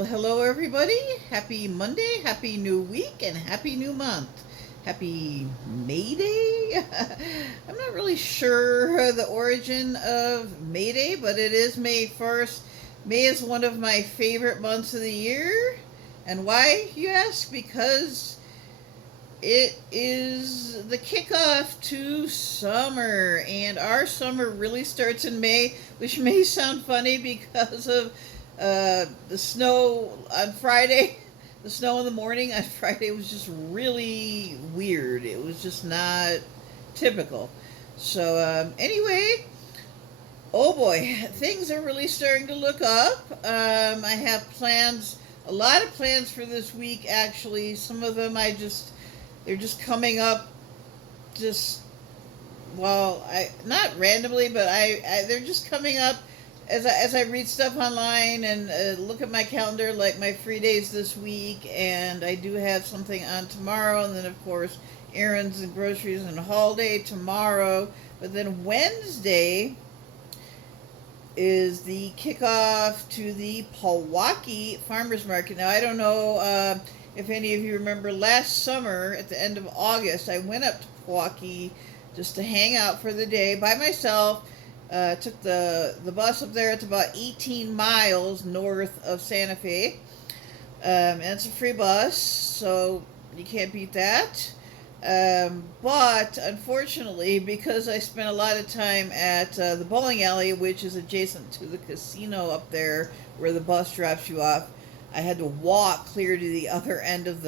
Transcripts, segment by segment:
Well, hello everybody. Happy Monday, happy new week, and happy new month. Happy May Day? I'm not really sure the origin of May Day, but it is May 1st. May is one of my favorite months of the year. And why, you ask? Because it is the kickoff to summer, and our summer really starts in May, which may sound funny because of the snow on Friday. The snow in the morning on Friday was just really weird. It was just not typical. So, anyway, oh boy, things are really starting to look up. I have plans, a lot of plans for this week actually. Some of them they're just coming up just, well, I not randomly, but they're just coming up as I read stuff online and look at my calendar, like my free days this week, and I do have something on tomorrow, and then of course errands and groceries and holiday tomorrow. But then Wednesday is the kickoff to the Pewaukee Farmers Market. Now, I don't know if any of you remember last summer at the end of August, I went up to Pewaukee just to hang out for the day by myself. Took the bus up there. It's about 18 miles north of Santa Fe. And it's a free bus, so you can't beat that. But unfortunately, because I spent a lot of time at the bowling alley, which is adjacent to the casino up there where the bus drops you off, I had to walk clear to the other end of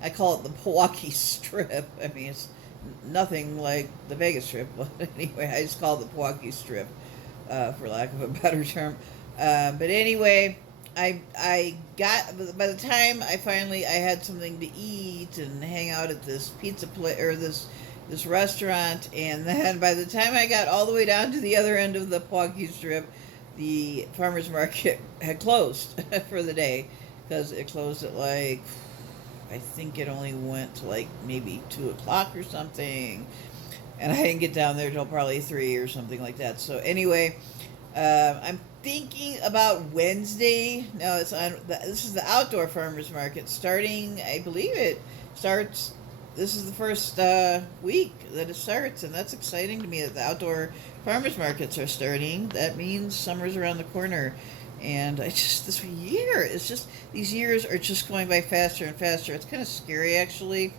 I call it the Pewaukee Strip. I mean, it's nothing like the Vegas Strip, but anyway, I just call it the Pewaukee Strip, for lack of a better term. But anyway, I got, by the time I had something to eat and hang out at this pizza place, or this restaurant, and then by the time I got all the way down to the other end of the Pewaukee Strip, the farmers market had closed for the day, because it closed at like, I think it only went to like maybe 2 o'clock or something, and I didn't get down there till probably 3 or something like that. So anyway, I'm thinking about Wednesday. Now this is the outdoor farmers market starting. I believe it starts. This is the first week that it starts, and that's exciting to me that the outdoor farmers markets are starting. That means summer's around the corner. And this year, these years are just going by faster and faster. It's kind of scary, actually.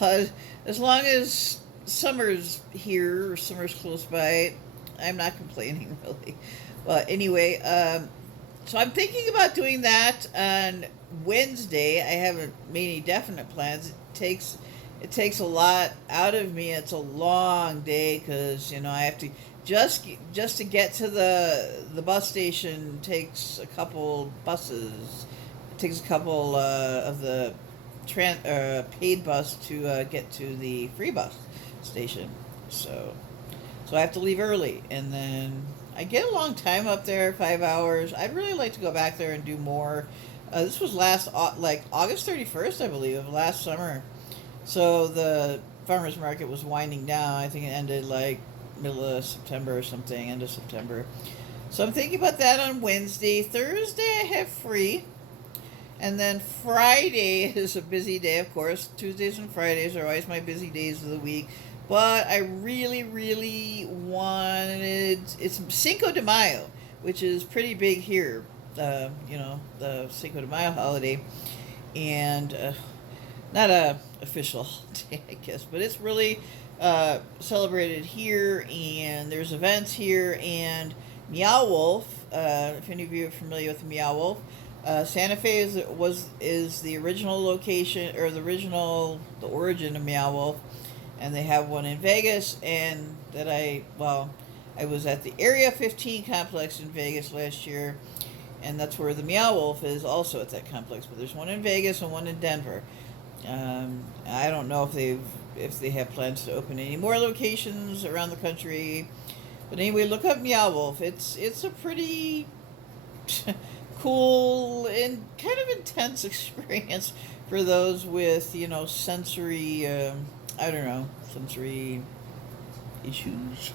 But as long as summer's here or summer's close by, I'm not complaining, really. But anyway, so I'm thinking about doing that on Wednesday. I haven't made any definite plans. It takes a lot out of me. It's a long day because I have to just to get to the bus station takes a couple buses. It takes a couple of the paid bus to get to the free bus station. So I have to leave early, and then I get a long time up there, 5 hours. I'd really like to go back there and do more. This was like August 31st, I believe, of last summer. So the farmers market was winding down. I think it ended like middle of September or something, end of September. So I'm thinking about that on Wednesday. Thursday I have free. And then Friday is a busy day, of course. Tuesdays and Fridays are always my busy days of the week. But I really, really it's Cinco de Mayo, which is pretty big here. The Cinco de Mayo holiday. And not a official holiday, I guess, but it's really celebrated here, and there's events here. And Meow Wolf, if any of you are familiar with Meow Wolf, Santa Fe is the original location, or the origin of Meow Wolf, and they have one in Vegas. And I was at the Area 15 complex in Vegas last year, and that's where the Meow Wolf is, also at that complex. But there's one in Vegas and one in Denver. I don't know if they have plans to open any more locations around the country. But anyway, look up Meow Wolf. It's a pretty cool and kind of intense experience for those with sensory sensory issues.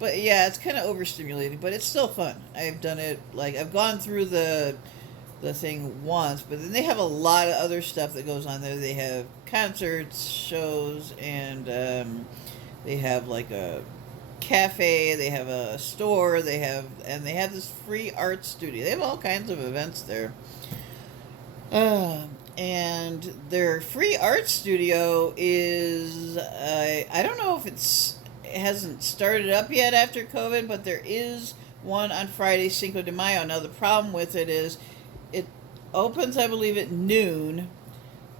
But yeah, it's kind of overstimulating, but it's still fun. I've done it, like I've gone through the thing once, but then they have a lot of other stuff that goes on there. They have concerts, shows, and they have like a cafe. They have a store. They have this free art studio. They have all kinds of events there. Uh, and their free art studio is I don't know if it hasn't started up yet after COVID, but there is one on Friday, Cinco de Mayo. Now the problem with it is it opens, I believe, at noon,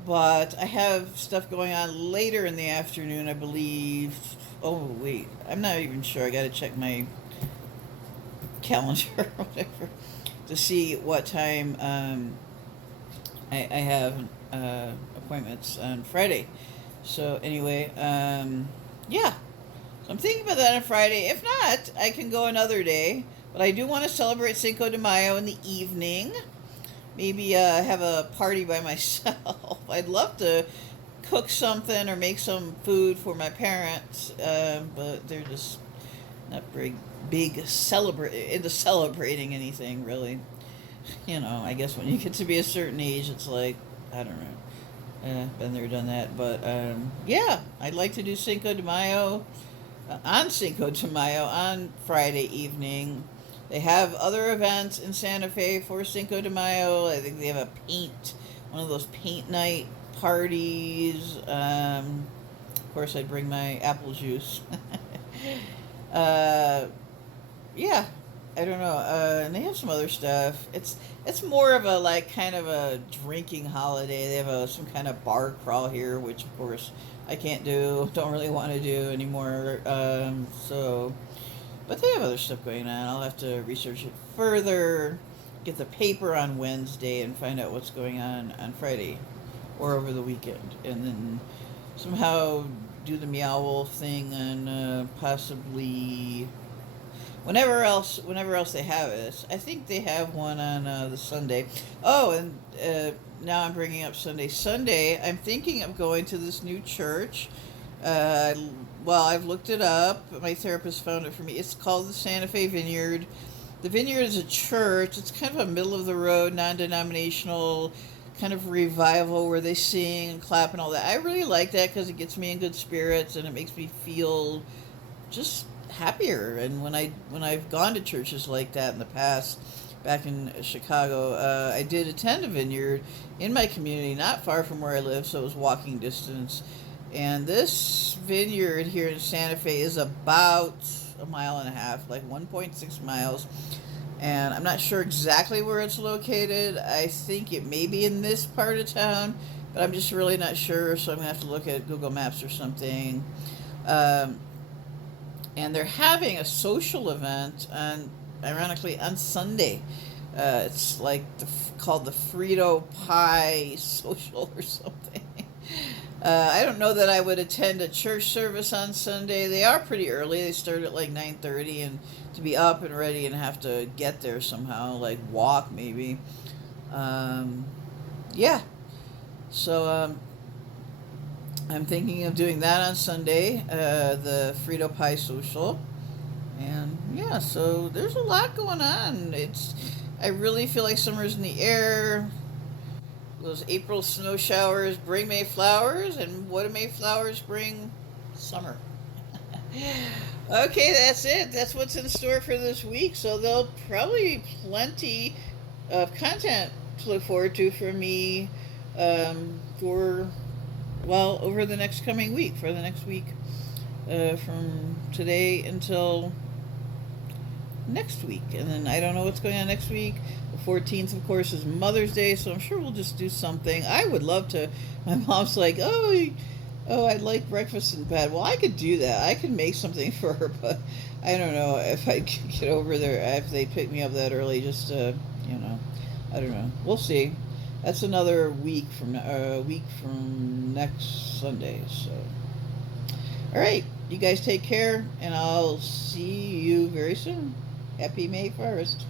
but I have stuff going on later in the afternoon, I believe. Oh wait, I'm not even sure. I got to check my calendar or whatever to see what time I have appointments on Friday. So anyway, yeah. So I'm thinking about that on Friday. If not, I can go another day. But I do want to celebrate Cinco de Mayo in the evening. Maybe have a party by myself. I'd love to cook something or make some food for my parents, but they're just not very into celebrating anything really. I guess when you get to be a certain age, it's like, I don't know. Been there, done that. But yeah, I'd like to do Cinco de Mayo on Cinco de Mayo on Friday evening. They have other events in Santa Fe for Cinco de Mayo. I think they have one of those paint night parties. Of course, I'd bring my apple juice. Yeah, I don't know. And they have some other stuff. It's more of a like kind of a drinking holiday. They have some kind of bar crawl here, which of course I can't do. Don't really want to do anymore. But they have other stuff going on. I'll have to research it further, get the paper on Wednesday, and find out what's going on Friday or over the weekend, and then somehow do the Meow Wolf thing and possibly whenever else they have it. I think they have one on the Sunday. Oh, and now I'm bringing up Sunday. Sunday, I'm thinking of going to this new church. Well, I've looked it up. My therapist found it for me. It's called the Santa Fe Vineyard. The Vineyard is a church. It's kind of a middle of the road, non-denominational kind of revival where they sing and clap and all that. I really like that because it gets me in good spirits and it makes me feel just happier. And when I've gone to churches like that in the past, back in Chicago, I did attend a vineyard in my community, not far from where I live, so it was walking distance. And this vineyard here in Santa Fe is about a mile and a half, like 1.6 miles. And I'm not sure exactly where it's located. I think it may be in this part of town, but I'm just really not sure, so I'm going to have to look at Google Maps or something. And they're having a social event, ironically, on Sunday. It's like called the Frito Pie Social or something. I don't know that I would attend a church service on Sunday. They are pretty early. They start at like 9:30, and to be up and ready and have to get there somehow, like walk maybe. Yeah. So I'm thinking of doing that on Sunday, the Frito Pie Social. And yeah, so there's a lot going on. I really feel like summer's in the air. Those April snow showers bring May flowers, and what do May flowers bring? Summer. Okay, that's it. That's what's in store for this week. So there'll probably be plenty of content to look forward to from me over the next coming week, for the next week, from today until next week. And then I don't know what's going on next week. The 14th, of course, is Mother's Day, so I'm sure we'll just do something. I would love to. My mom's like, oh, I'd like breakfast in bed. Well, I could do that. I could make something for her, but I don't know if I could get over there, if they pick me up that early, just to, I don't know. We'll see. That's another week from next Sunday, so. All right, you guys take care, and I'll see you very soon. Happy May 1st.